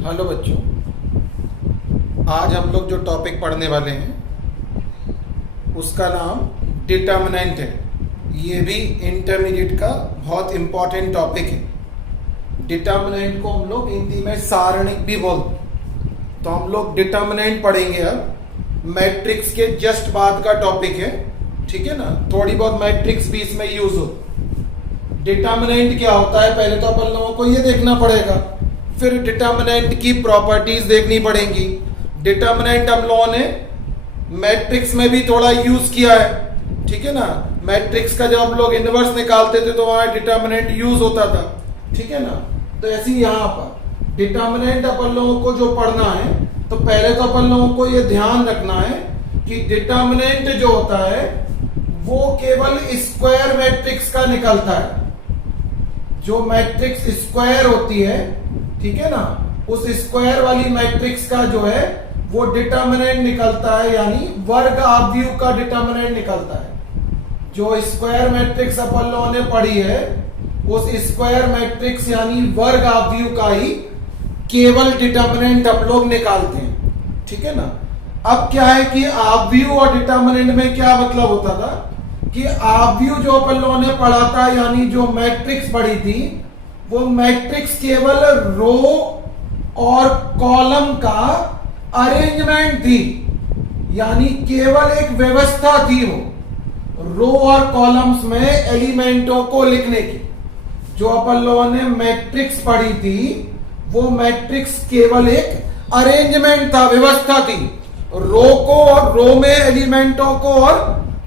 Hello बच्चों, आज हम लोग जो टॉपिक पढ़ने वाले हैं उसका नाम डिटर्मिनेंट है। ये भी इंटरमीडिएट का बहुत इंपॉर्टेंट टॉपिक है। डिटर्मिनेंट को हम लोग हिंदी में सारणिक भी बोलते हैं। तो हम लोग डिटर्मिनेंट पढ़ेंगे। अब मैट्रिक्स के जस्ट बाद का टॉपिक है, ठीक है ना। थोड़ी बहुत मैट्रिक्स भी इसमें यूज हो। डिटर्मिनेंट क्या होता है पहले तो अपन लोगों को ये देखना पड़ेगा, फिर डिटर्मिनेंट की प्रॉपर्टीज देखनी पड़ेंगी। डिटर्मिनेंट हम लोगों ने मैट्रिक्स में भी थोड़ा यूज किया है, ठीक है ना। मैट्रिक्स का जब हम लोग इनवर्स निकालते थे तो वहां डिटर्मिनेंट यूज होता था, ठीक है ना। तो ऐसे ही यहाँ पर डिटर्मिनेंट अपन लोगों को जो पढ़ना है तो पहले तो अपन लोगों को ये ध्यान रखना है कि डिटर्मिनेंट जो होता है वो केवल स्क्वायर मैट्रिक्स का निकलता है। जो मैट्रिक्स स्क्वायर होती है, ठीक है ना, उस स्क्वायर वाली मैट्रिक्स का जो है वो डिटर्मिनेंट निकलता है, यानी वर्ग आव्यूह का डिटर्मिनेंट निकलता है। जो स्क्वायर मैट्रिक्स अपन लोगों ने पढ़ी है उस स्क्वायर मैट्रिक्स यानी वर्ग आव्यूह का ही केवल डिटर्मिनेंट हम लोग निकालते हैं, ठीक है ना। अब क्या है कि आव्यूह और डिटर्मिनेंट में क्या मतलब होता था कि आव्यूह जो अपन लोगों ने पढ़ा था यानी जो मैट्रिक्स पढ़ी थी वो मैट्रिक्स केवल रो और कॉलम का अरेंजमेंट थी, यानी केवल एक व्यवस्था थी वो रो और कॉलम्स में एलिमेंटों को लिखने की। जो अपन लोगों ने मैट्रिक्स पढ़ी थी वो मैट्रिक्स केवल एक अरेंजमेंट था, व्यवस्था थी। रो को और रो में एलिमेंटों को और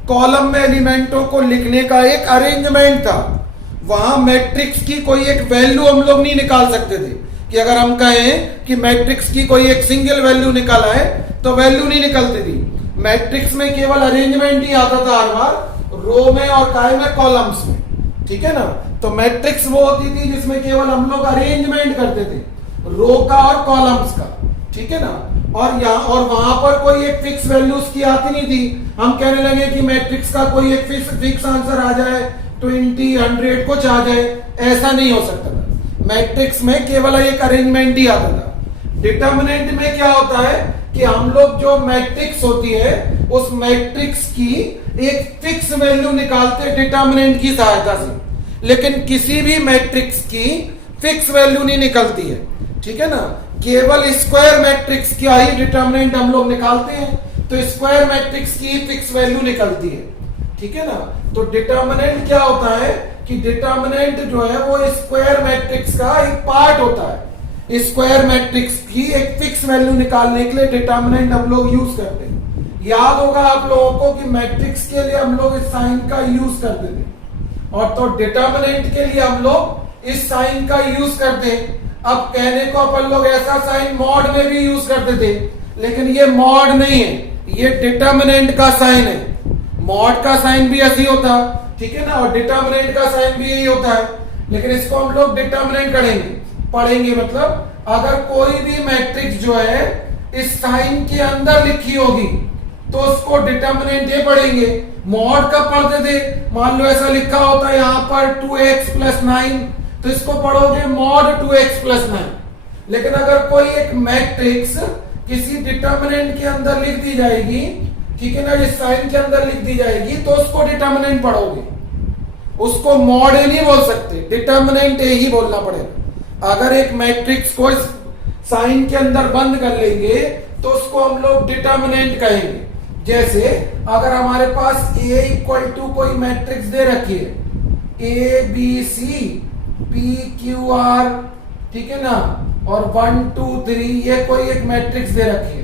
कॉलम में एलिमेंटों को लिखने का एक अरेंजमेंट था। वहां मैट्रिक्स की कोई एक वैल्यू हम लोग नहीं निकाल सकते थे कि अगर हम कहें कि मैट्रिक्स की कोई एक सिंगल वैल्यू निकाला है तो वैल्यू नहीं निकलती थी। मैट्रिक्स में केवल अरेंजमेंट ही आता था हर बार, रो में और काय में, कॉलम्स में, ठीक है ना। तो मैट्रिक्स वो होती थी जिसमें केवल हम लोग अरेंजमेंट करते थे रो का और कॉलम्स का, ठीक है ना। और यहाँ और वहां पर कोई एक फिक्स वैल्यू उसकी आती नहीं थी। हम कहने लगे कि मैट्रिक्स का कोई एक फिक्स आंसर आ जाए, 20, 100 कुछ आ जाए, ऐसा नहीं हो सकता था। मैट्रिक्स में केवल एक अरेंजमेंट ही आता था। डिटर्मिनेंट में क्या होता है कि हम लोग जो मैट्रिक्स होती है उस मैट्रिक्स की एक फिक्स वैल्यू निकालते हैं डिटर्मिनेंट की सहायता से, लेकिन किसी भी मैट्रिक्स की फिक्स वैल्यू नहीं निकलती है, ठीक है ना। केवल स्क्वायर मैट्रिक्स का ही डिटर्मिनेंट हम लोग निकालते हैं, तो स्क्वायर मैट्रिक्स की फिक्स वैल्यू निकलती है, ठीक है ना। तो डिटर्मिनेंट क्या होता है कि डिटर्मिनेंट जो है वो स्क्वायर मैट्रिक्स का एक पार्ट होता है। स्क्वायर मैट्रिक्स की एक फिक्स वैल्यू निकालने के लिए डिटर्मिनेंट हम लोग यूज करते हैं। याद होगा आप लोगों को कि मैट्रिक्स के लिए हम लोग इस साइन का यूज करते थे, और तो डिटर्मिनेंट के लिए हम लोग इस साइन का यूज करते हैं। अब कहने को अपन लोग ऐसा साइन मॉड में भी यूज करते थे, लेकिन ये मॉड नहीं है, ये डिटर्मिनेंट का साइन है। मॉड का साइन भी ऐसी होता, ठीक है ना, और डिटर्मिनेंट का साइन भी यही होता है, लेकिन इसको हम लोग डिटर्मिनेंट पढ़ेंगे। मतलब अगर कोई भी मैट्रिक्स जो है इस साइन के अंदर लिखी होगी तो उसको डिटर्मिनेंट ये पढ़ेंगे। मॉड का पढ़ते थे, मान लो ऐसा लिखा होता है यहाँ पर 2x + 9, तो इसको पढ़ोगे मॉड 2x + 9। लेकिन अगर कोई एक मैट्रिक्स किसी डिटर्मिनेंट के अंदर लिख दी जाएगी, ठीक है ना, इस साइन के अंदर लिख दी जाएगी तो उसको डिटर्मिनेंट पढ़ोगे, उसको मॉड ए नहीं बोल सकते, डिटर्मिनेंट ए ही बोलना पड़ेगा। अगर एक मैट्रिक्स को इस साइन के अंदर बंद कर लेंगे तो उसको हम लोग डिटर्मिनेंट कहेंगे। जैसे अगर हमारे पास A = कोई मैट्रिक्स दे रखी है, ABC PQR, ठीक है ना, और 1 2 3, ये कोई एक मैट्रिक्स दे रखी है।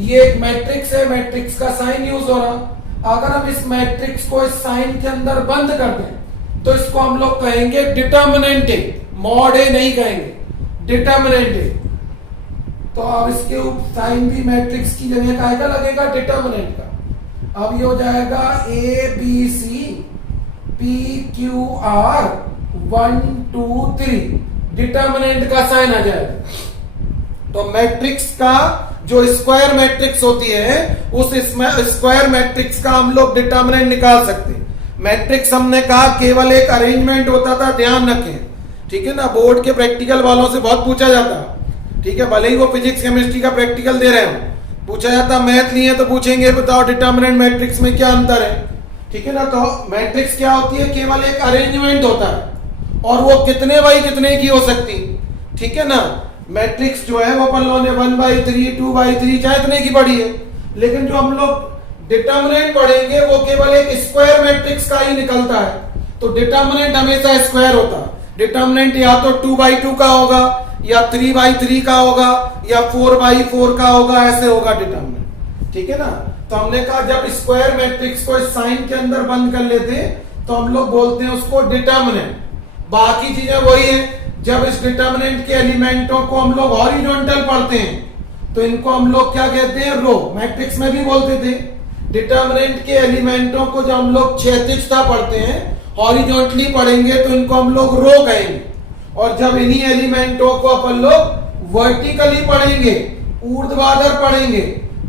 ये एक मैट्रिक्स है, मैट्रिक्स का साइन यूज हो रहा। अगर हम इस मैट्रिक्स को इस साइन के अंदर बंद कर दें तो इसको हम लोग कहेंगे डिटर्मिनेंट ए, मॉड ए नहीं कहेंगे, डिटर्मिनेंट ए। तो अब इसके साइन भी मैट्रिक्स की जगह का लगेगा डिटर्मिनेंट का। अब ये हो जाएगा ABC PQR 1 2 3, डिटर्मिनेंट का साइन आ जाएगा। तो मैट्रिक्स का जो स्क्वायर मैट्रिक्स होती है उस स्क्वायर मैट्रिक्स का हम लोग डिटर्मिनेंट निकाल सकते हैं। मैट्रिक्स हमने कहा केवल एक अरेंजमेंट होता था, ध्यान रखें, ठीक है ना। बोर्ड के प्रैक्टिकल वालों से बहुत पूछा जाता, ठीक है, भले ही वो फिजिक्स केमिस्ट्री का प्रैक्टिकल दे रहे हो, पूछा जाता मैथ लिए तो पूछेंगे बताओ डिटर्मिनेंट मैट्रिक्स में क्या अंतर है, ठीक है ना। तो मैट्रिक्स क्या होती है, केवल एक अरेंजमेंट होता है और वो कितने बाई कितने की हो सकती, ठीक है ना। मैट्रिक्स जो है वो अपन लोगों ने 1/3 2/3 चाहे इतने की पढ़ी है, लेकिन जो हम लोग डिटर्मिनेंट पढ़ेंगे वो केवल एक स्क्वायर मैट्रिक्स का ही निकलता है। तो डिटर्मिनेंट हमेशा स्क्वायर होता है। डिटर्मिनेंट या तो 2/2 का होगा या 3/3 का होगा या 4/4 का होगा, ऐसे होगा डिटर्मिनेंट, ठीक है ना। तो हमने कहा जब स्क्वायर मैट्रिक्स को इस साइन के अंदर बंद कर लेते तो हम लोग बोलते हैं उसको डिटर्मिनेंट। बाकी चीजें वही है। जब इस डिटर्मिनेंट के एलिमेंटों को हम लोग हॉरिजॉन्टल पढ़ते हैं तो इनको हम लोग क्या कहते हैं, रो। मैट्रिक्स में भी बोलते थे डिटर्मिनेंट के एलिमेंटों को जब हम लोग क्षैतिजता पढ़ते हैं, हॉरिजॉन्टली पढ़ेंगे तो इनको हम लोग रो कहेंगे। और जब इन्हीं एलिमेंटों को अपन लोग वर्टिकली पढ़ेंगे, ऊर्ध्वाधर पढ़ेंगे,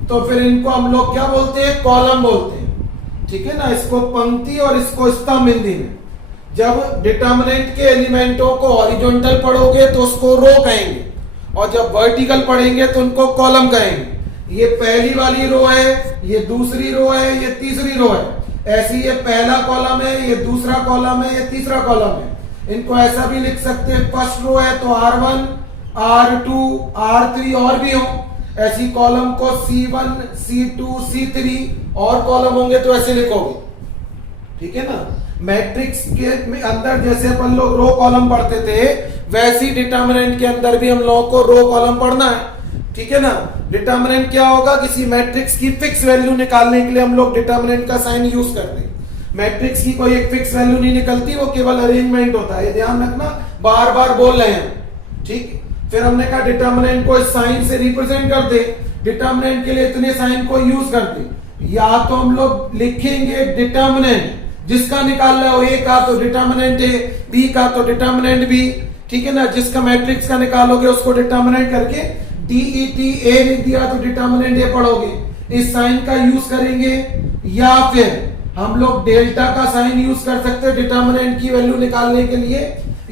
तो फिर इनको हम लोग क्या बोलते हैं, कॉलम बोलते हैं, ठीक है ना। इसको पंक्ति और इसको स्तंभ हिंदी में। जब डिटर्मिनेंट के एलिमेंटों को हॉरिजॉन्टल पढ़ोगे तो उसको रो कहेंगे और जब वर्टिकल पढ़ेंगे तो उनको कॉलम कहेंगे। ये पहली वाली रो है, ये दूसरी रो है, ये तीसरी रो है। ऐसी ये पहला कॉलम है, ये दूसरा कॉलम है, ये तीसरा कॉलम है। इनको ऐसा भी लिख सकते हैं, फर्स्ट रो है तो R1 R2 R3 और भी हो, ऐसी कॉलम को C1 C2 C3 और कॉलम होंगे तो ऐसे लिखोगे, ठीक है ना। मैट्रिक्स के अंदर जैसे अपन लोग रो कॉलम पढ़ते थे, वैसी डिटर्मिनेंट के अंदर भी हम लोगों को रो कॉलम पढ़ना है, ठीक है ना। डिटर्मिनेंट क्या होगा, किसी मैट्रिक्स की फिक्स वैल्यू निकालने के लिए हम लोग डिटर्मिनेंट का साइन यूज करते हैं। मैट्रिक्स की कोई एक फिक्स वैल्यू नहीं निकलती, वो केवल अरेंजमेंट होता है, ये ध्यान रखना, बार बार बोल रहे हैं, ठीक। फिर हमने कहा डिटर्मिनेंट को साइन से रिप्रेजेंट कर दे, डिटर्मिनेंट के लिए इतने साइन को यूज करते। या तो हम लोग लिखेंगे डिटर्मिनेंट जिसका निकाल रहे हो, ए का तो डिटर्मिनेंट ए, बी का तो डिटर्मिनेंट बी, ठीक है ना। जिसका मैट्रिक्स का निकालोगे उसको डिटर्मिनेंट करके DET ए लिख दिया तो डिटर्मिनेंट ए पढ़ोगे, इस साइन का यूज करेंगे। या फिर हम लोग डेल्टा का साइन यूज कर सकते हैं डिटर्मिनेंट की वैल्यू निकालने के लिए,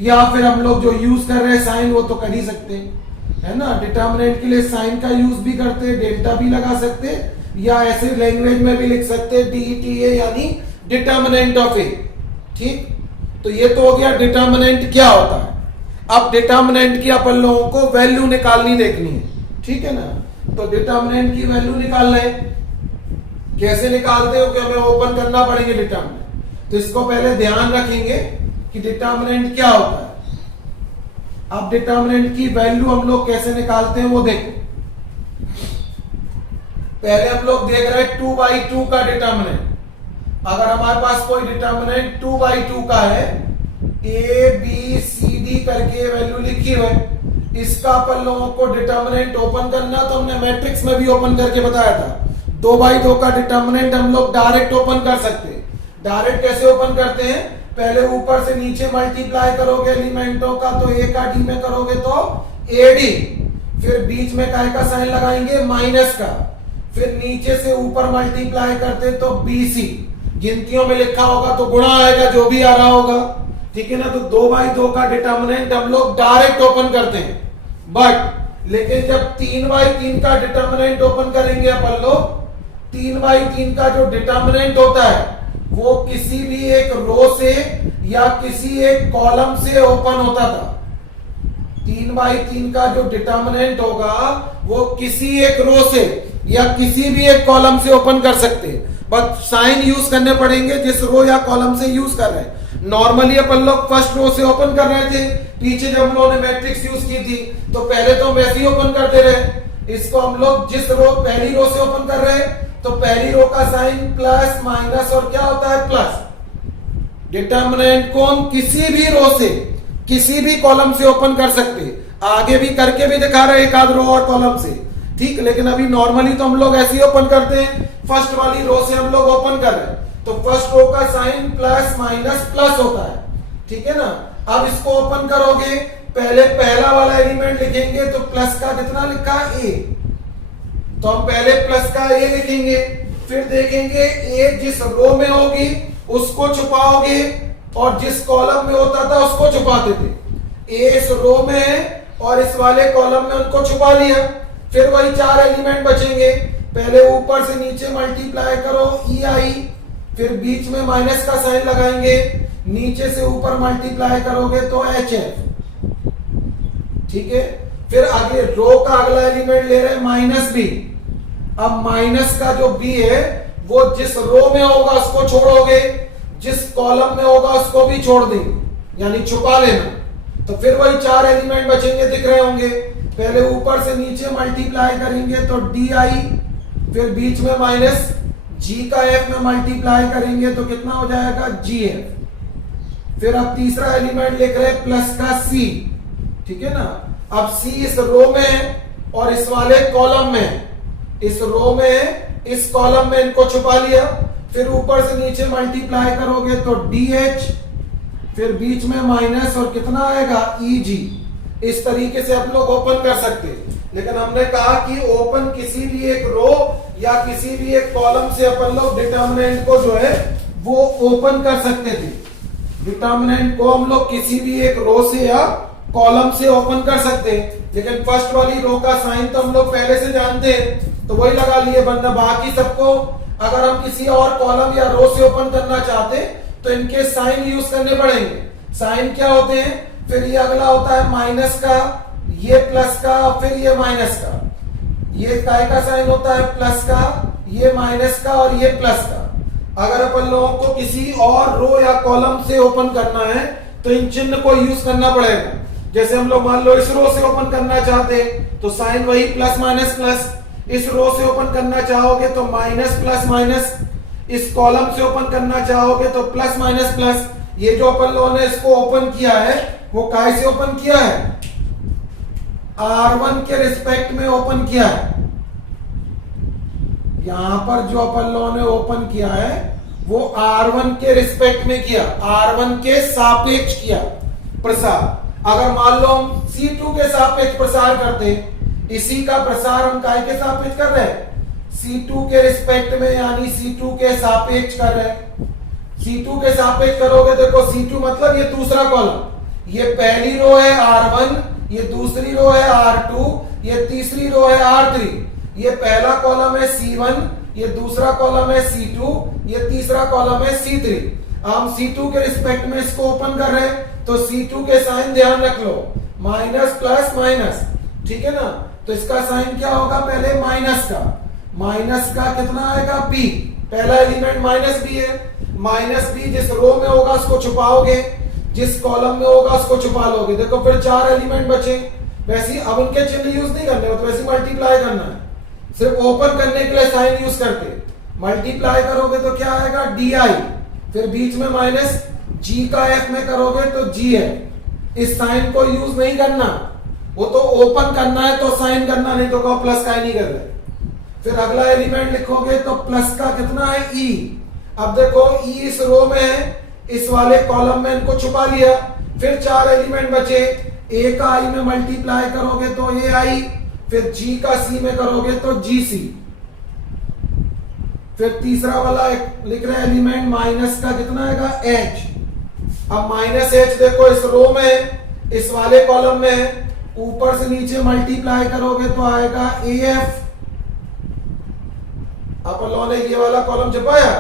या फिर हम लोग जो यूज कर रहे हैं साइन वो तो कर ही सकते हैं, है ना। डिटर्मिनेंट के लिए साइन का यूज भी करते हैं, डेल्टा भी लगा सकते हैं, या ऐसे लैंग्वेज में भी लिख सकते हैं DET ए यानी डिटर्मिनेंट ऑफ ए, ठीक। तो ये तो हो गया डिटर्मिनेंट क्या होता है। अब डिटर्मिनेंट की अपन लोगों को वैल्यू निकालनी देखनी है, ठीक है ना। तो डिटर्मिनेंट की वैल्यू निकाल रहे, कैसे निकालते हो कि हमें ओपन करना पड़ेंगे डिटर्मिनेंट। तो इसको पहले ध्यान रखेंगे कि डिटर्मिनेंट क्या होता है। अब डिटर्मिनेंट की वैल्यू हम लोग कैसे निकालते हैं वो देखो। पहले हम लोग देख रहे हैं 2/2 का डिटर्मिनेंट। अगर हमारे पास कोई डिटर्मिनेंट 2/2 का है, A B C D करके वैल्यू लिखी हुई, इसका अपन लोगों को डिटर्मिनेंट ओपन करना, तो हमने मैट्रिक्स में भी ओपन करके बताया था। 2/2 का डिटर्मिनेंट हम लोग डायरेक्ट ओपन कर सकते हैं। डायरेक्ट कैसे ओपन करते हैं, पहले ऊपर से नीचे मल्टीप्लाई करोगे एलिमेंटों का, तो A का D में करोगे तो AD, फिर बीच में काय का साइन लगाएंगे, माइनस का, फिर नीचे से ऊपर मल्टीप्लाई करते तो BC, गिनतियों में लिखा होगा तो गुणा आएगा जो भी आ रहा होगा, ठीक है ना। तो 2/2 का डिटर्मिनेंट हम लोग डायरेक्ट ओपन करते हैं। बट लेकिन जब 3/3 का डिटर्मिनेंट ओपन करेंगे अपन लोग, 3/3 का जो डिटर्मिनेंट होता है वो किसी भी एक रो से या किसी एक कॉलम से ओपन होता था। 3/3 का जो डिटर्मिनेंट होगा वो किसी एक रो से या किसी भी एक कॉलम से ओपन कर सकते हैं, बस साइन यूज करने पड़ेंगे जिस रो या कॉलम से यूज कर रहे हैं। नॉर्मली अपन लोग फर्स्ट रो से ओपन कर रहे थे, पीछे जब हम लोगों ने मैट्रिक्स यूज की थी तो पहले तो हम ऐसे ही ओपन करते रहे। इसको हम लोग जिस रो पहली रो से ओपन कर रहे हैं तो पहली रो का साइन प्लस माइनस और क्या होता है प्लस। डिटर्मिनेंट को हम किसी भी रो से किसी भी कॉलम से ओपन कर सकते, आगे भी करके भी दिखा रहे एक आध रो और कॉलम से, ठीक। लेकिन अभी नॉर्मली तो हम लोग ऐसे ही ओपन करते हैं, फर्स्ट वाली रो से हम लोग ओपन कर रहे हैं तो फर्स्ट रो का साइन प्लस माइनस प्लस होता है, ठीक है ना। अब इसको ओपन करोगे, पहले पहला वाला एलिमेंट लिखेंगे तो प्लस का कितना लिखा ए, तो हम पहले प्लस का ए लिखेंगे, फिर देखेंगे ए जिस रो में होगी उसको छुपाओगे और जिस कॉलम में होता था उसको छुपाते थे। ए इस रो में है और इस वाले कॉलम में उनको छुपा लिया। फिर वही 4 एलिमेंट बचेंगे। पहले ऊपर से नीचे मल्टीप्लाई करो EI, फिर बीच में माइनस का साइन लगाएंगे, नीचे से ऊपर मल्टीप्लाई करोगे तो HF। ठीक है, फिर आगे रो का अगला एलिमेंट ले रहे हैं -B। अब माइनस का जो B है वो जिस रो में होगा उसको छोड़ोगे, जिस कॉलम में होगा उसको भी छोड़ देंगे, यानी छुपा लेना। तो फिर वही 4 एलिमेंट बचेंगे, दिख रहे होंगे। पहले ऊपर से नीचे मल्टीप्लाई करेंगे तो DI, फिर बीच में माइनस, G का F में मल्टीप्लाई करेंगे तो कितना हो जाएगा GF। फिर अब तीसरा एलिमेंट लिख रहे हैं प्लस का C। ठीक है ना। अब C इस रो में है और इस वाले कॉलम में है। इस रो में, इस कॉलम में इनको छुपा लिया। फिर ऊपर से नीचे मल्टीप्लाई करोगे तो DH, फिर बीच में माइनस और कितना आएगा EG। इस तरीके से आप लोग ओपन कर सकते हैं, लेकिन हमने कहा कि ओपन किसी भी एक रो या किसी भी एक कॉलम से अपन लोग डिटर्मिनेंट को जो है वो ओपन कर सकते थे। डिटर्मिनेंट को हम लोग किसी भी एक रो से या कॉलम से ओपन कर सकते हैं, लेकिन फर्स्ट वाली रो का साइन तो हम लोग पहले से जानते हैं तो वही लगा लिए, वरना बाकी सबको अगर हम किसी और कॉलम या रो से ओपन करना चाहते तो इनके साइन यूज करने पड़ेंगे। साइन क्या होते हैं? फिर ये अगला होता है माइनस का, ये प्लस का, फिर ये माइनस का। ये काय का साइन होता है प्लस का, ये माइनस का और ये प्लस का। अगर अपन लोगों को किसी और रो या कॉलम से ओपन करना है तो इन चिन्ह को यूज करना पड़ेगा। जैसे हम लोग मान लो इस रो से ओपन करना चाहते हैं तो साइन वही प्लस माइनस प्लस। इस रो से ओपन करना चाहोगे तो माइनस प्लस माइनस। इस कॉलम से ओपन करना चाहोगे तो प्लस माइनस प्लस। ये जो अपन लोगों ने इसको ओपन किया है वो काय से ओपन किया है? R1 के रिस्पेक्ट में ओपन किया है। यहां पर जो अपन लोगों ने ओपन किया है वो R1 के रिस्पेक्ट में किया, R1 के सापेक्ष किया प्रसार। अगर मान लो हम C2 के सापेक्ष प्रसार करते, इसी का प्रसार हम काय के सापेक्ष कर रहे हैं? C2 के रिस्पेक्ट में, यानी C2 के सापेक्ष कर रहे हैं। C2 के सापेक्ष करोगे, देखो C2 मतलब ये दूसरा कॉलम, ये पहली रो है R1, ये दूसरी रो है R2, ये तीसरी रो है R3। ये पहला कॉलम है C1, ये दूसरा कॉलम है C2, ये तीसरा कॉलम है C3। हम C2 के रिस्पेक्ट में इसको ओपन कर रहे हैं तो C2 के साइन ध्यान रख लो, माइनस प्लस माइनस। ठीक है ना। तो इसका साइन क्या होगा? पहले माइनस का, माइनस का कितना आएगा P। पहला एलिमेंट माइनस B है। माइनस B जिस रो में होगा उसको छुपाओगे, जिस कॉलम में होगा उसको छुपा लोगे। देखो फिर 4 एलिमेंट बचे। वैसे अब उनके चिन्ह यूज नहीं करने, तो वैसे मल्टीप्लाई करना है। सिर्फ ओपन करने के लिए साइन यूज करते। मल्टीप्लाई करोगे तो क्या आएगा? DI, फिर बीच में माइनस, G का F में करोगे तो GF। इस साइन को यूज नहीं करना, वो तो ओपन करना है तो साइन करना, नहीं तो कहो प्लस का नहीं कर रहे। फिर अगला एलिमेंट लिखोगे तो प्लस का कितना है E। अब देखो E इस रो में है, इस वाले कॉलम में इनको छुपा लिया। फिर 4 एलिमेंट बचे। A का I में मल्टीप्लाई करोगे तो AI, फिर G का C में करोगे तो GC। फिर तीसरा वाला लिख रहे एलिमेंट माइनस का कितना आएगा? H। अब माइनस H देखो इस रो में है, इस वाले कॉलम में है। ऊपर से नीचे मल्टीप्लाई करोगे तो आएगा AF। अपन लोगों ने ये वाला कॉलम छुपाया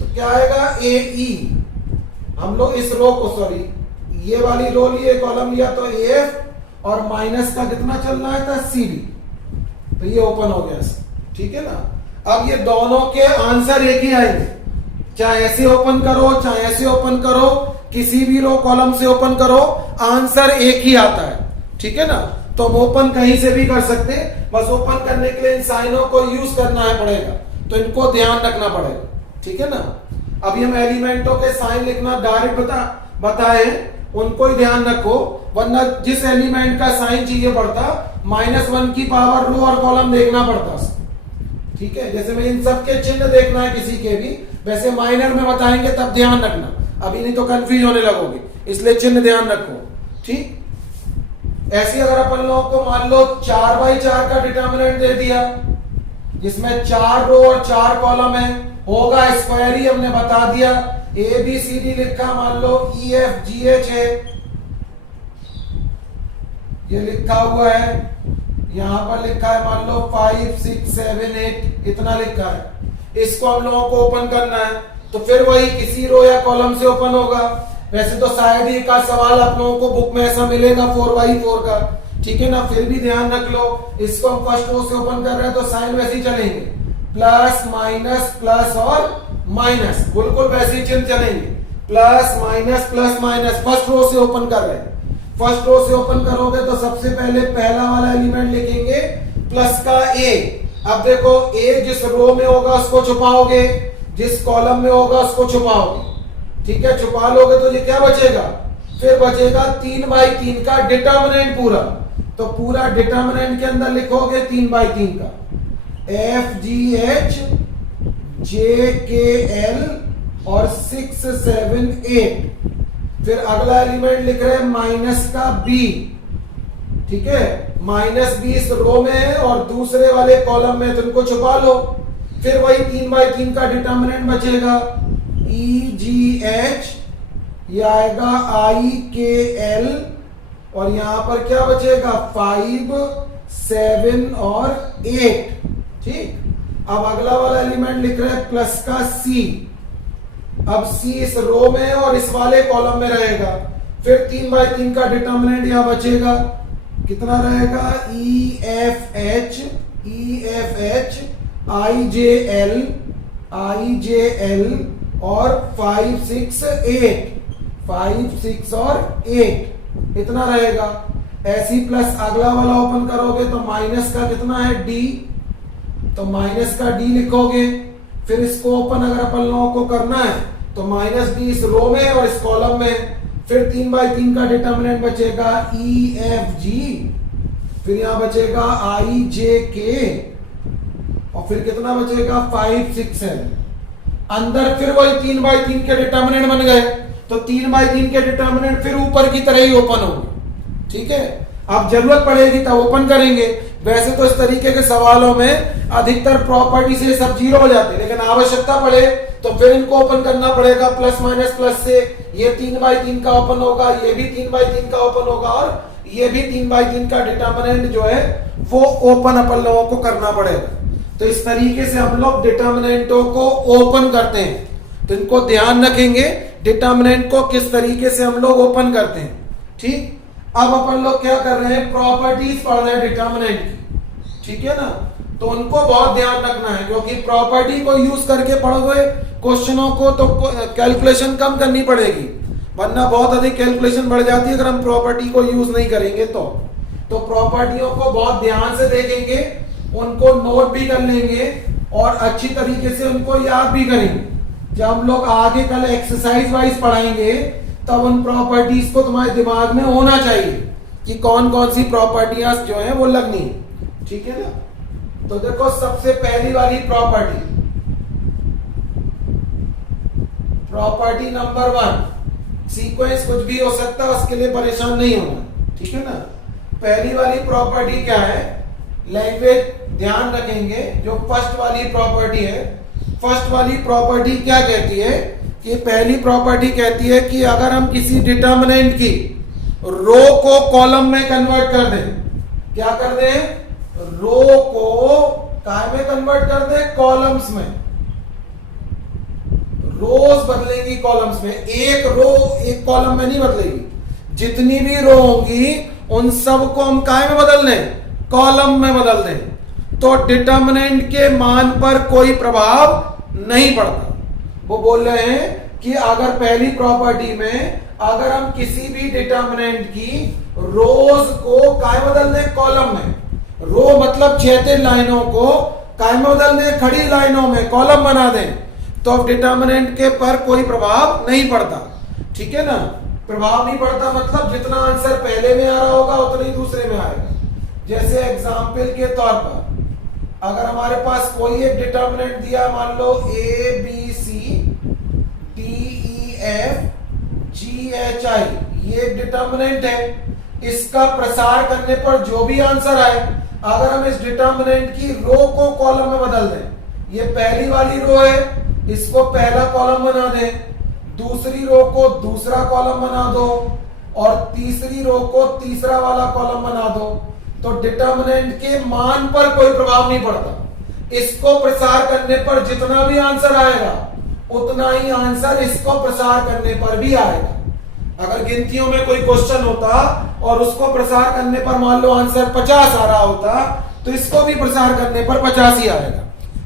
तो क्या आएगा? AE। हम लोग इस रो को, सॉरी ये वाली रो लिए, कॉलम लिया तो AF और माइनस का कितना चलना है था? CD। तो ये ओपन हो गया। ठीक है ना। अब ये दोनों के आंसर एक ही आएंगे, चाहे ऐसे ओपन करो चाहे ऐसे ओपन करो, किसी भी रो कॉलम से ओपन करो, आंसर एक ही आता है। ठीक है ना। तो हम ओपन कहीं से भी कर सकते, बस ओपन करने के लिए इन साइनों को यूज करना है पड़ेगा, तो इनको ध्यान रखना पड़ेगा। ठीक है ना। अभी हम एलिमेंटों के साइन लिखना डायरेक्ट बताए, उनको ही ध्यान रखो, वरना जिस एलिमेंट का साइन चाहिए पड़ता -1 की पावर रो और कॉलम देखना पड़ता। ठीक है। जैसे मैं इन सब के चिन्ह देखना है किसी के भी, वैसे माइनर में बताएंगे तब ध्यान रखना, अभी नहीं तो कंफ्यूज होने लगोगे, इसलिए चिन्ह ध्यान रखो। ठीक। ऐसे अगर अपन लोगों को मान लो 4/4 का डिटर्मिनेंट दे दिया, जिसमें 4 रो और 4 कॉलम है, होगा स्क्वायर ही, हमने बता दिया। ABCD लिखा, मान लो EFGH है, ये लिखा हुआ है, यहां पर लिखा है मान लो 5 6 7 8 इतना लिखा है। इसको हम लोगों को ओपन करना है तो फिर वही किसी रो या कॉलम से ओपन होगा। वैसे तो शायद ही का सवाल आप लोगों को बुक में ऐसा मिलेगा 4x4 का, ठीक है ना, फिर भी ध्यान रख लो। इसको हम फर्स्ट रो से ओपन कर रहे हैं तो साइन वैसे ही चलेंगे, प्लस माइनस प्लस और माइनस, बिल्कुल वैसे ही चिन्ह चलेंगे, प्लस माइनस। फर्स्ट रो से ओपन कर रहे हैं, फर्स्ट रो से ओपन करोगे तो सबसे पहले पहला वाला एलिमेंट लिखेंगे प्लस का ए। अब देखो ए जिस रो में होगा उसको छुपाओगे, जिस कॉलम में होगा उसको छुपाओगे, ठीक है। छुपा लोगे तो ये क्या बचेगा, फिर बचेगा 3x3 का डिटर्मिनेंट पूरा। तो पूरा डिटर्मिनेंट के अंदर लिखोगे 3x3 का FGH JKL और 6 7 8। फिर अगला एलिमेंट लिख रहे हैं माइनस का बी, ठीक है, माइनस बी इस रो में है और दूसरे वाले कॉलम में, तो इनको छुपा लो। फिर वही 3x3 का डिटर्मिनेंट बचेगा EGH, ये आएगा IKL और यहां पर क्या बचेगा 5 7 और 8, ठीक। अब अगला वाला एलिमेंट लिख रहे हैं प्लस का C। अब C इस रो में है और इस वाले कॉलम में रहेगा। फिर 3x3 का डिटर्मिनेंट यहां बचेगा, कितना रहेगा EFH IJL और 5 6 और 8 इतना रहेगा। ऐसी प्लस अगला वाला ओपन करोगे तो माइनस का कितना है D, तो माइनस का D लिखोगे। फिर इसको ओपन अगर अपन लोगों को करना है तो माइनस D इस रो में और इस कॉलम में। फिर 3x3 का डिटर्मिनेंट बचेगा EFG, फिर यहां बचेगा IJK और फिर कितना बचेगा 5 6 7। अंदर फिर वही 3x3 के डिटर्मिनेंट बन गए, तो 3x3 के डिटर्मिनेंट फिर ऊपर की तरह ही ओपन होंगे, ठीक है। अब जरूरत पड़ेगी तब ओपन करेंगे। वैसे तो इस तरीके के सवालों में अधिकतर प्रॉपर्टी से सब जीरो हो जाते हैं, लेकिन आवश्यकता पड़े तो फिर इनको ओपन करना पड़ेगा प्लस माइनस प्लस से। ये 3x3 का ओपन होगा, ये भी 3x3 का ओपन होगा और ये भी 3x3 का डिटर्मिनेंट जो है वो ओपन अपन लोगों को करना पड़ेगा। तो इस तरीके से हम लोग डिटर्मिनेंटों को ओपन करते हैं, तो इनको ध्यान रखेंगे डिटर्मिनेंट को किस तरीके से हम लोग ओपन करते हैं, ठीक। अब अपन लोग क्या कर रहे हैं, प्रॉपर्टीज पढ़ रहे हैं डिटर्मिनेंट की, ठीक है ना। तो उनको बहुत ध्यान रखना है, क्योंकि प्रॉपर्टी को यूज करके पढ़ोगे क्वेश्चनों को तो कैलकुलेशन कम करनी पड़ेगी, वरना बहुत अधिक कैलकुलेशन बढ़ जाती है अगर हम प्रॉपर्टी को यूज नहीं करेंगे। तो प्रॉपर्टियों को बहुत ध्यान से देखेंगे, उनको नोट भी कर लेंगे और अच्छी तरीके से उनको याद भी करेंगे। जब हम लोग आगे कल एक्सरसाइज वाइज पढ़ाएंगे तब उन प्रॉपर्टीज को तुम्हारे दिमाग में होना चाहिए कि कौन कौन सी प्रॉपर्टियां जो है वो लगनी है, ठीक है ना। तो देखो सबसे पहली वाली प्रॉपर्टी नंबर 1, सीक्वेंस कुछ भी हो सकता है, उसके लिए परेशान नहीं होना, ठीक है ना। पहली वाली प्रॉपर्टी क्या है, लैंग्वेज ध्यान रखेंगे। जो फर्स्ट वाली प्रॉपर्टी है, फर्स्ट वाली प्रॉपर्टी क्या कहती है कि पहली प्रॉपर्टी कहती है कि अगर हम किसी डिटर्मिनेंट की रो को कॉलम में कन्वर्ट कर दें, क्या कर दें, रो को काय में कन्वर्ट कर दें, कॉलम्स में। रोज बदलेंगी कॉलम्स में, एक रो एक कॉलम में नहीं बदलेगी। जितनी भी रो होंगी उन सब को हम काय में बदल दें, कॉलम में बदल दें, तो डिटर्मिनेंट के मान पर कोई प्रभाव नहीं पड़ता। वो बोल रहे हैं कि अगर पहली प्रॉपर्टी में अगर हम किसी भी डिटर्मिनेंट की रोज को काय बदल दें, कॉलम में, रो मतलब क्षैतिज लाइनों को काय में बदल दें, खड़ी लाइनों में कॉलम बना दें, तो डिटर्मिनेंट के पर कोई प्रभाव नहीं पड़ता, ठीक है ना। प्रभाव नहीं पड़ता मतलब जितना आंसर पहले में आ रहा होगा उतना ही दूसरे में आएगा। जैसे एग्जाम्पल के तौर पर अगर हमारे पास कोई एक डिटर्मिनेंट दिया, मान लो ABC DEF GHI, ये एक डिटर्मिनेंट है। इसका प्रसार करने पर जो भी आंसर आए, अगर हम इस डिटर्मिनेंट की रो को कॉलम में बदल दें, ये पहली वाली रो है, इसको पहला कॉलम बना दें, दूसरी रो को दूसरा कॉलम बना दो, और तीसरी रो को तीसरा वाला कॉलम बना दो, तो डिटर्मिनेंट के मान पर कोई प्रभाव नहीं पड़ता। इसको प्रसार करने पर जितना भी आंसर आएगा उतना ही आंसर इसको प्रसार करने पर भी आएगा। अगर गिनतियों में कोई क्वेश्चन होता और उसको प्रसार करने पर मान लो आंसर 50 आ रहा होता, तो इसको भी प्रसार करने पर 50 ही आएगा।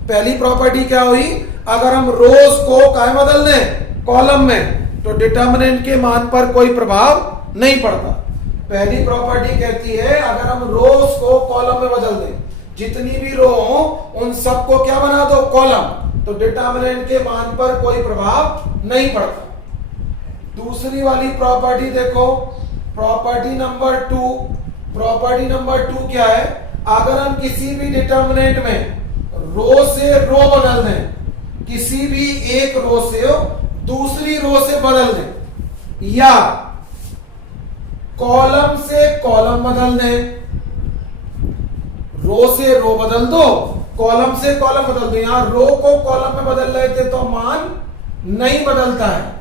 पहली प्रॉपर्टी क्या हुई, अगर हम रोज को क्या बदल दें, कॉलम में, तो डिटर्मिनेंट के मान पर कोई प्रभाव नहीं पड़ता। पहली प्रॉपर्टी कहती है अगर हम रोज को कॉलम में बदल दें, जितनी भी रो हो उन सबको क्या बना दो, कॉलम, तो डिटर्मिनेंट के मान पर कोई प्रभाव नहीं पड़ता। दूसरी वाली प्रॉपर्टी देखो, प्रॉपर्टी नंबर 2। प्रॉपर्टी नंबर 2 क्या है, अगर हम किसी भी डिटर्मिनेंट में रो से रो बदल दें, किसी भी एक रो से दूसरी रो से बदल दें, या कॉलम से कॉलम बदल दें, रो से रो बदल दो, कॉलम से कॉलम बदल दो। यहां रो को कॉलम में बदल रहे थे तो मान नहीं बदलता है,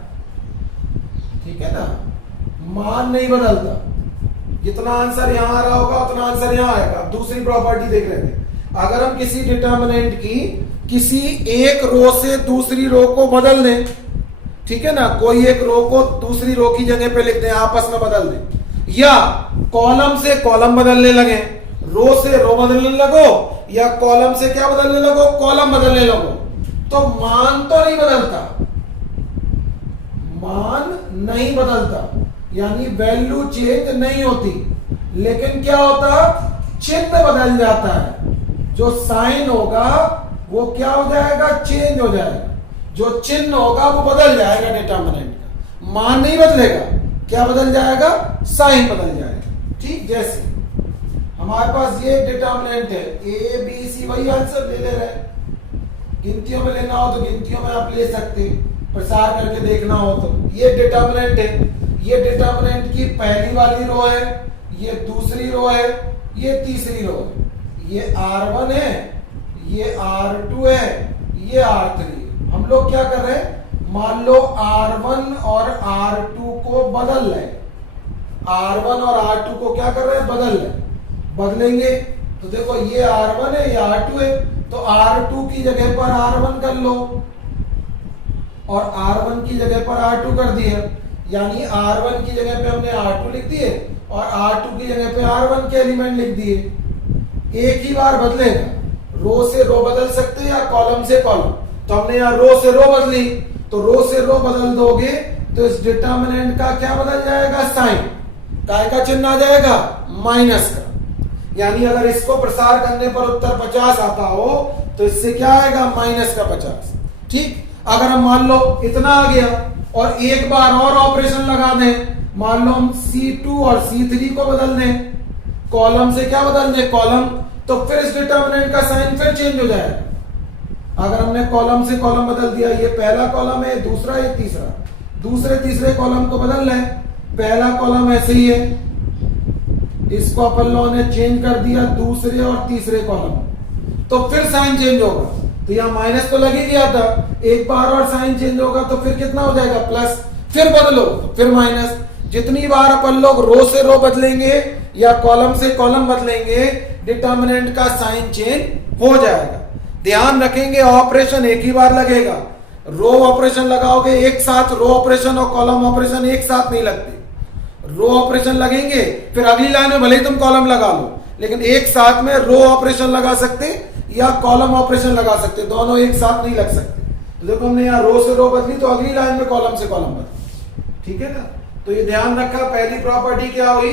ठीक है ना, मान नहीं बदलता। जितना आंसर यहां आ रहा होगा उतना आंसर यहां आएगा। दूसरी प्रॉपर्टी देख रहे थे, अगर हम किसी डिटर्मिनेंट की किसी एक रो से दूसरी रो को बदल दें, ठीक है ना, कोई एक रो को दूसरी रो की जगह पे लिख दें, आपस में बदल दें, या कॉलम से कॉलम बदलने लगे, रो से रो बदलने लगो, या कॉलम से क्या बदलने लगो, कॉलम बदलने लगो, तो मान तो नहीं बदलता, मान नहीं बदलता, यानी वैल्यू चेंज नहीं होती, लेकिन क्या होता, चिन्ह बदल जाता है। जो साइन होगा वो क्या हो जाएगा, चेंज हो जाएगा, जो चिन्ह होगा वो बदल जाएगा डिटर्मिनेंट का, मान नहीं बदलेगा, क्या बदल जाएगा, साइन बदल जाएगा। ठीक, जैसे हमारे पास ये डिटर्मिनेंट है ए बी सी, वही आंसर ले रहे हैं। गिनतियों में लेना हो तो गिनतियों में आप ले सकते, प्रसार करके देखना हो तो। ये डिटर्मिनेंट है, ये डिटर्मिनेंट की पहली वाली रो है, ये दूसरी रो है, ये तीसरी रो है, ये R1 है, ये R2 है, ये R3। हम लोग क्या कर रहे हैं, मान लो R1 और R2 को बदल रहे, R1 और R2 को क्या कर रहे हैं, बदल रहे, बदलेंगे तो देखो ये R1 है, ये R2 है, तो R2 की जगह पर R1 कर लो और R1 की जगह पर R2 कर दिया, यानी R1 की जगह पे हमने R2 लिख दिए और R2 की जगह पे R1 के एलिमेंट लिख दिए। एक ही बार बदलेगा, रो से रो बदल सकते हैं या कॉलम से कॉलम, तो हमने यहाँ रो से रो बदली, तो रो से रो बदल दोगे तो इस डिटर्मिनेंट का क्या बदल जाएगा, साइन, काय का चिन्ह आ जाएगा, माइनस का। यानी अगर इसको प्रसार करने पर उत्तर 50 आता हो तो इससे क्या आएगा, माइनस का 50। ठीक, अगर हम मान लो इतना आ गया और एक बार और ऑपरेशन लगा दें, मान लो हम C2 और C3 को बदल दें, कॉलम से क्या बदल दें, कॉलम, तो फिर इस डिटर्मिनेंट का साइन फिर चेंज हो जाएगा। अगर हमने कॉलम से कॉलम बदल दिया, ये पहला कॉलम है, दूसरा, ये तीसरा, दूसरे तीसरे कॉलम को बदल रहे, पहला कॉलम ऐसे ही है, इसको अपन लोगों ने चेंज कर दिया दूसरे और तीसरे कॉलम, तो फिर साइन चेंज होगा, तो यहाँ माइनस तो लग ही गया था, एक बार और साइन चेंज होगा तो फिर कितना हो जाएगा, प्लस, फिर बदलो तो फिर माइनस। जितनी बार अपन लोग रो से रो बदलेंगे या कॉलम से कॉलम बदलेंगे, डिटर्मिनेंट का साइन चेंज हो जाएगा। ध्यान रखेंगे ऑपरेशन एक ही बार लगेगा, रो ऑपरेशन लगाओगे एक साथ, रो ऑपरेशन और कॉलम ऑपरेशन एक साथ नहीं लगते, रो ऑपरेशन लगेंगे फिर अगली लाइन में भले ही तुम कॉलम लगा लो, लेकिन एक साथ में रो ऑपरेशन लगा सकते या कॉलम ऑपरेशन लगा सकते, दोनों एक साथ नहीं लग सकते। तो देखो हमने यहाँ रो से रो बदली तो अगली लाइन में कॉलम से कॉलम बदली, ठीक है ना। तो ये ध्यान रखा, पहली प्रॉपर्टी क्या हुई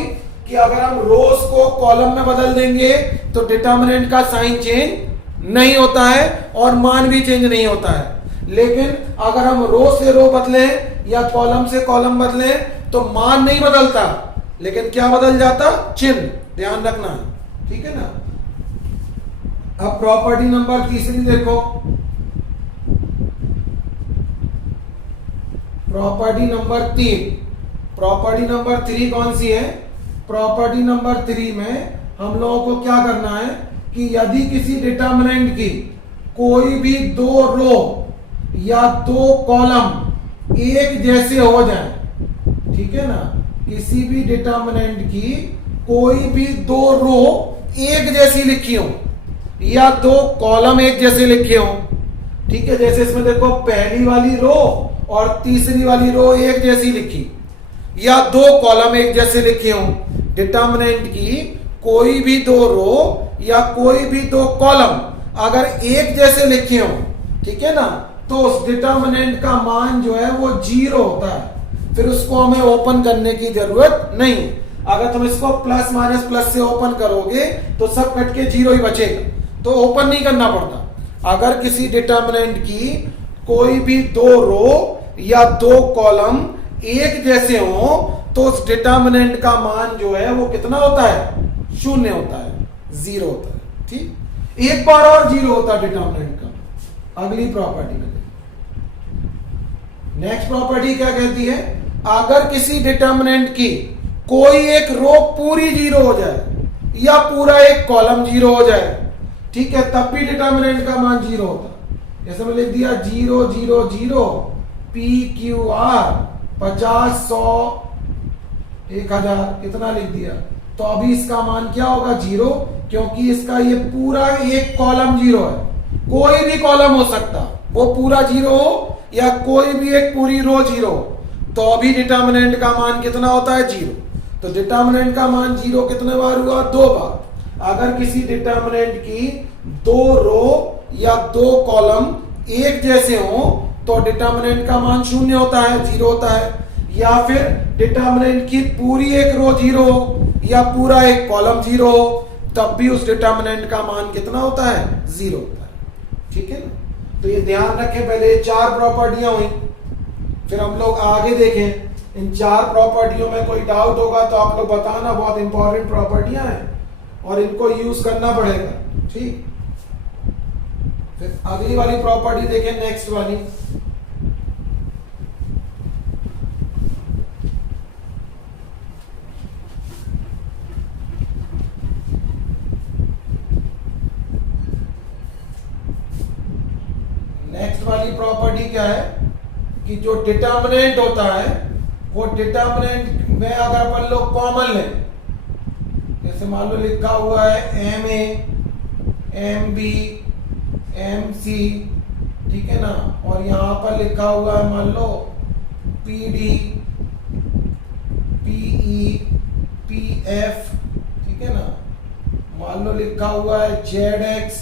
कि अगर हम रोज को कॉलम में बदल देंगे तो डिटर्मिनेंट का साइन चेंज नहीं होता है और मान भी चेंज नहीं होता है। लेकिन अगर हम रो से रो बदले या कॉलम से कॉलम बदले तो मान नहीं बदलता, लेकिन क्या बदल जाता, चिन्ह। ध्यान रखना है, ठीक है ना। अब प्रॉपर्टी नंबर तीसरी देखो, प्रॉपर्टी नंबर 3। प्रॉपर्टी नंबर 3 कौन सी है, प्रॉपर्टी नंबर 3 में हम लोगों को क्या करना है कि यदि किसी डिटर्मिनेंट की कोई भी दो रो या दो कॉलम एक जैसे हो जाए, ठीक है ना, किसी भी डिटर्मिनेंट की कोई भी दो रो एक जैसी लिखी हो या दो कॉलम एक जैसे लिखे हो, ठीक है, जैसे इसमें देखो पहली वाली रो और तीसरी वाली रो एक जैसी लिखी या दो कॉलम एक जैसे लिखे हो, डिटर्मिनेंट की कोई भी दो रो या कोई भी दो कॉलम अगर एक जैसे लिखे हो, ठीक है ना, तो उस डिटर्मिनेंट का मान जो है वो 0 होता है। फिर उसको हमें ओपन करने की जरूरत नहीं। अगर तुम इसको प्लस माइनस प्लस से ओपन करोगे तो सब कट के 0 ही बचेगा, तो ओपन नहीं करना पड़ता। अगर किसी डिटर्मिनेंट की कोई भी दो रो या दो कॉलम एक जैसे हो तो उस डिटर्मिनेंट का मान जो है वो कितना होता है? 0 होता है, 0 होता है। ठीक, एक बार और 0 होता है डिटर्मिनेंट का। अगली प्रॉपर्टी में नेक्स्ट प्रॉपर्टी क्या कहती है? अगर किसी डिटर्मिनेंट की कोई एक रो पूरी 0 हो जाए या पूरा एक कॉलम 0 हो जाए, ठीक है, तब भी डिटर्मिनेंट का मान 0 होता है। जैसे मैं लिख दिया 0 0 0 PQR 50 100 1000 कितना लिख दिया, तो अभी इसका मान क्या होगा? 0, क्योंकि इसका ये पूरा एक कॉलम 0 है। कोई भी कॉलम हो सकता, वो पूरा 0 हो या कोई भी एक पूरी रो 0 हो, तो अभी डिटर्मिनेंट का मान कितना होता है? 0। तो डिटर्मिनेंट का मान 0 कितने बार हुआ? 2 बार। अगर किसी डिटर्मिनेंट की दो रो या दो कॉलम एक जैसे हो तो डिटर्मिनेंट का मान 0 होता है, 0 होता है। या फिर डिटर्मिनेंट की पूरी एक रो 0 हो या पूरा एक कॉलम 0 हो, तब भी उस डिटर्मिनेंट का मान कितना होता है? 0 होता है। ठीक है ना? तो ये ध्यान रखें, पहले 4 प्रॉपर्टियां हुई, फिर हम लोग आगे देखें। इन 4 प्रॉपर्टियों में कोई डाउट होगा तो आप लोग बताना, बहुत इंपॉर्टेंट प्रॉपर्टियां हैं और इनको यूज करना पड़ेगा। ठीक, फिर अगली वाली प्रॉपर्टी देखें, नेक्स्ट वाली। नेक्स्ट वाली प्रॉपर्टी क्या है कि जो डिटर्मिनेंट होता है वो डिटर्मिनेंट में अगर अपन लोग कॉमन लें, जैसे मान लो लिखा हुआ है MA MB MC, ठीक है ना, और यहां पर लिखा हुआ है मान लो PD PE PF, ठीक है ना, मान लो लिखा हुआ है ZX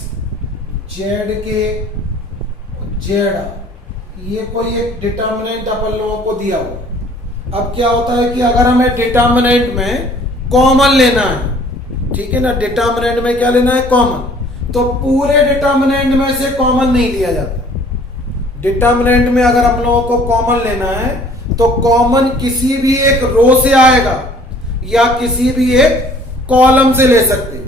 ZK Z, ये कोई एक डिटर्मिनेंट अपन लोगों को दिया हुआ। अब क्या होता है कि अगर हमें डिटर्मिनेंट में कॉमन लेना है, ठीक है ना, डिटर्मिनेंट में क्या लेना है? कॉमन। तो पूरे डिटर्मिनेंट में से कॉमन नहीं लिया जाता। डिटर्मिनेंट में अगर हम लोगों को कॉमन लेना है तो कॉमन किसी भी एक रो से आएगा या किसी भी एक कॉलम से ले सकते,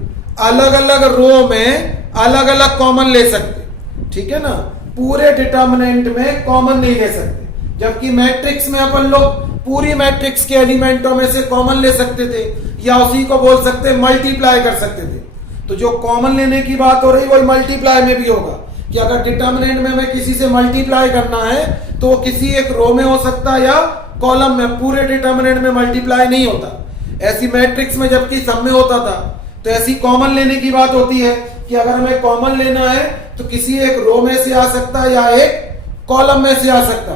अलग अलग रो में अलग अलग कॉमन ले सकते, ठीक है ना। पूरे डिटर्मिनेंट में कॉमन नहीं ले सकते, जबकि मैट्रिक्स में अपन लोग पूरी मैट्रिक्स के एलिमेंटों में से कॉमन ले सकते थे या उसी को बोल सकते मल्टीप्लाई कर सकते थे। तो जो कॉमन लेने की बात हो रही वही मल्टीप्लाई में भी होगा कि अगर डिटर्मिनेंट में हमें किसी से मल्टीप्लाई करना है तो वो किसी एक रो में हो सकता है या कॉलम में, पूरे डिटर्मिनेंट में मल्टीप्लाई नहीं होता। ऐसी मैट्रिक्स में जबकि सब में होता था, तो ऐसी कॉमन लेने की बात होती है कि अगर हमें कॉमन लेना है तो किसी एक रो में से आ सकता है या एक कॉलम में से आ सकता,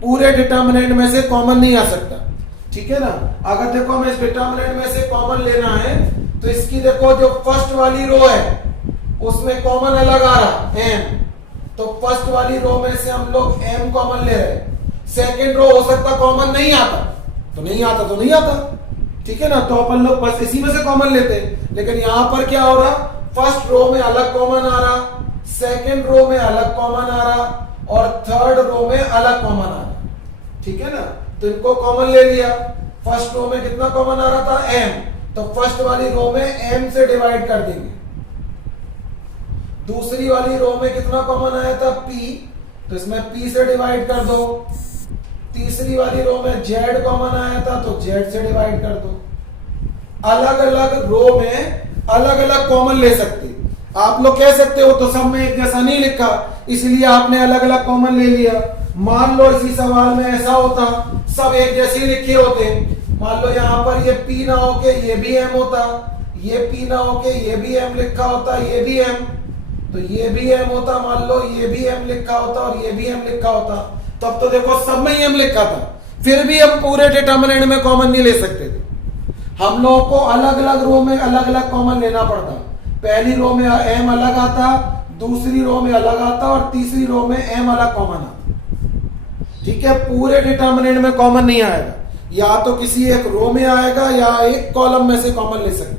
पूरे डिटर्मिनेंट में से कॉमन नहीं आ सकता, ठीक है ना। अगर देखो हमें इस डिटर्मिनेंट में से कॉमन लेना है तो इसकी देखो जो फर्स्ट वाली रो है उसमें कॉमन अलग आ रहा m, तो फर्स्ट वाली रो में से हम लोग m कॉमन ले रहे हैं। सेकेंड रो हो सकता कॉमन नहीं आता, तो नहीं आता तो नहीं आता, ठीक है ना, तो अपन लोग बस इसी में से कॉमन लेते हैं। लेकिन यहां पर क्या हो रहा, फर्स्ट रो में अलग कॉमन आ रहा, सेकेंड रो में अलग कॉमन आ रहा और थर्ड रो में अलग कॉमन आ रहा, ठीक है ना। तो इनको कॉमन ले लिया। फर्स्ट रो में कितना कॉमन आ रहा था? m, तो फर्स्ट वाली रो में m से डिवाइड कर देंगे। दूसरी वाली रो में कितना कॉमन आया था? p, तो इसमें p से डिवाइड कर दो। तीसरी वाली रो में z कॉमन आया था तो z से डिवाइड कर दो। अलग अलग रो में अलग अलग कॉमन ले सकते। आप लोग कह सकते हो तो सब में एक जैसा नहीं लिखा, इसलिए आपने अलग अलग कॉमन ले लिया। मान लो इसी सवाल में ऐसा होता सब एक जैसे लिखे होते मान लो यहाँ पर ये P ना हो के ये भी M होता, ये P ना हो के ये भी M लिखा होता, ये भी M, तो ये भी M होता, मान लो ये भी M लिखा होता और ये भी M लिखा होता, तब तो देखो सब में ही M लिखा था, फिर भी हम पूरे डिटर्मिनेंट में कॉमन नहीं ले सकते थे। हम लोगों को अलग अलग रो में अलग अलग कॉमन लेना पड़ता। पहली रो में M अलग आता, दूसरी रो में अलग आता और तीसरी रो में M अलग कॉमन आता। ठीक है, पूरे डिटर्मिनेंट में कॉमन नहीं आएगा, या तो किसी एक रो में आएगा या एक कॉलम में से कॉमन ले सकते।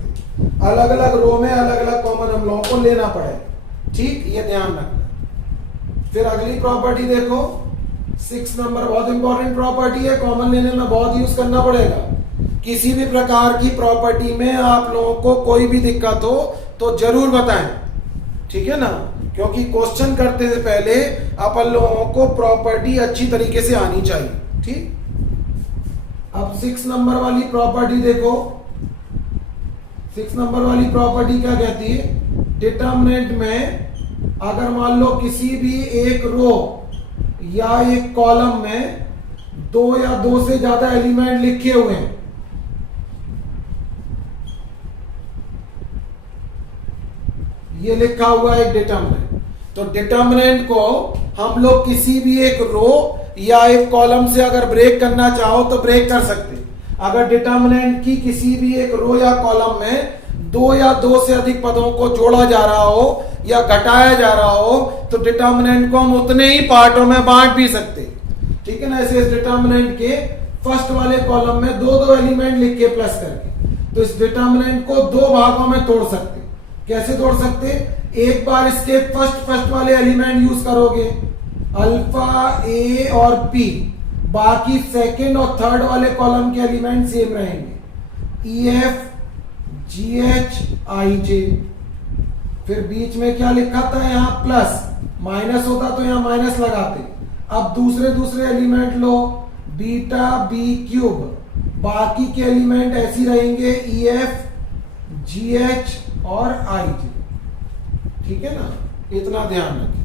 अलग अलग रो में अलग अलग कॉमन हम लोगों को लेना पड़ेगा। ठीक, ये ध्यान रखना। फिर अगली प्रॉपर्टी देखो, 6 नंबर बहुत इंपॉर्टेंट प्रॉपर्टी है, कॉमन लेने में बहुत यूज करना पड़ेगा। किसी भी प्रकार की प्रॉपर्टी में आप लोगों को कोई भी दिक्कत हो तो जरूर बताएं, ठीक है ना, क्योंकि क्वेश्चन करते से पहले अपन लोगों को प्रॉपर्टी अच्छी तरीके से आनी चाहिए। ठीक, अब 6 नंबर वाली प्रॉपर्टी देखो। 6 नंबर वाली प्रॉपर्टी क्या कहती है, डिटर्मिनेंट में अगर मान लो किसी भी एक रो या एक कॉलम में 2 या 2 से ज्यादा एलिमेंट लिखे हुए हैं, ये लिखा हुआ है एक डिटर्मिनेंट, तो डिटर्मिनेंट को हम लोग किसी भी एक रो या एक कॉलम से अगर ब्रेक करना चाहो तो ब्रेक कर सकते। अगर डिटर्मिनेंट की किसी भी एक रो या कॉलम में 2 या 2 से अधिक पदों को जोड़ा जा रहा हो या घटाया जा रहा हो तो डिटर्मिनेंट को हम उतने ही पार्टों में बांट भी सकते। ठीक है ना, ऐसे इस डिटर्मिनेंट के फर्स्ट वाले कॉलम में 2-2 एलिमेंट लिख के प्लस करके, तो इस डिटर्मिनेंट को 2 भागों में तोड़ सकते। कैसे तोड़ सकते, एक बार इसके फर्स्ट वाले एलिमेंट यूज करोगे अल्फा, ए और पी, बाकी सेकंड और थर्ड वाले कॉलम के एलिमेंट सेम रहेंगे, E F G H I जे। फिर बीच में क्या लिखा था, यहां प्लस, माइनस होता तो यहां माइनस लगाते। अब दूसरे एलिमेंट लो, बीटा बी क्यूब, बाकी के एलिमेंट ऐसी रहेंगे, ई एफ जी एच और आई जे। ठीक है ना, इतना ध्यान रखें।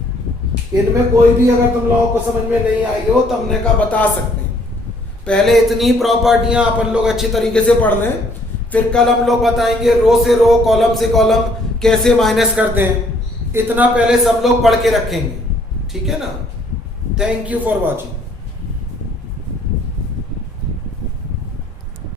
इनमें कोई भी अगर तुम लोगों को समझ में नहीं आई हो तो हमने कहा बता सकते हैं। पहले इतनी प्रॉपर्टियां अपन लोग अच्छी तरीके से पढ़ लें, फिर कल हम लोग बताएंगे रो से रो, कॉलम से कॉलम कैसे माइनस करते हैं। इतना पहले सब लोग पढ़ के रखेंगे। ठीक है ना, थैंक यू फॉर वॉचिंग।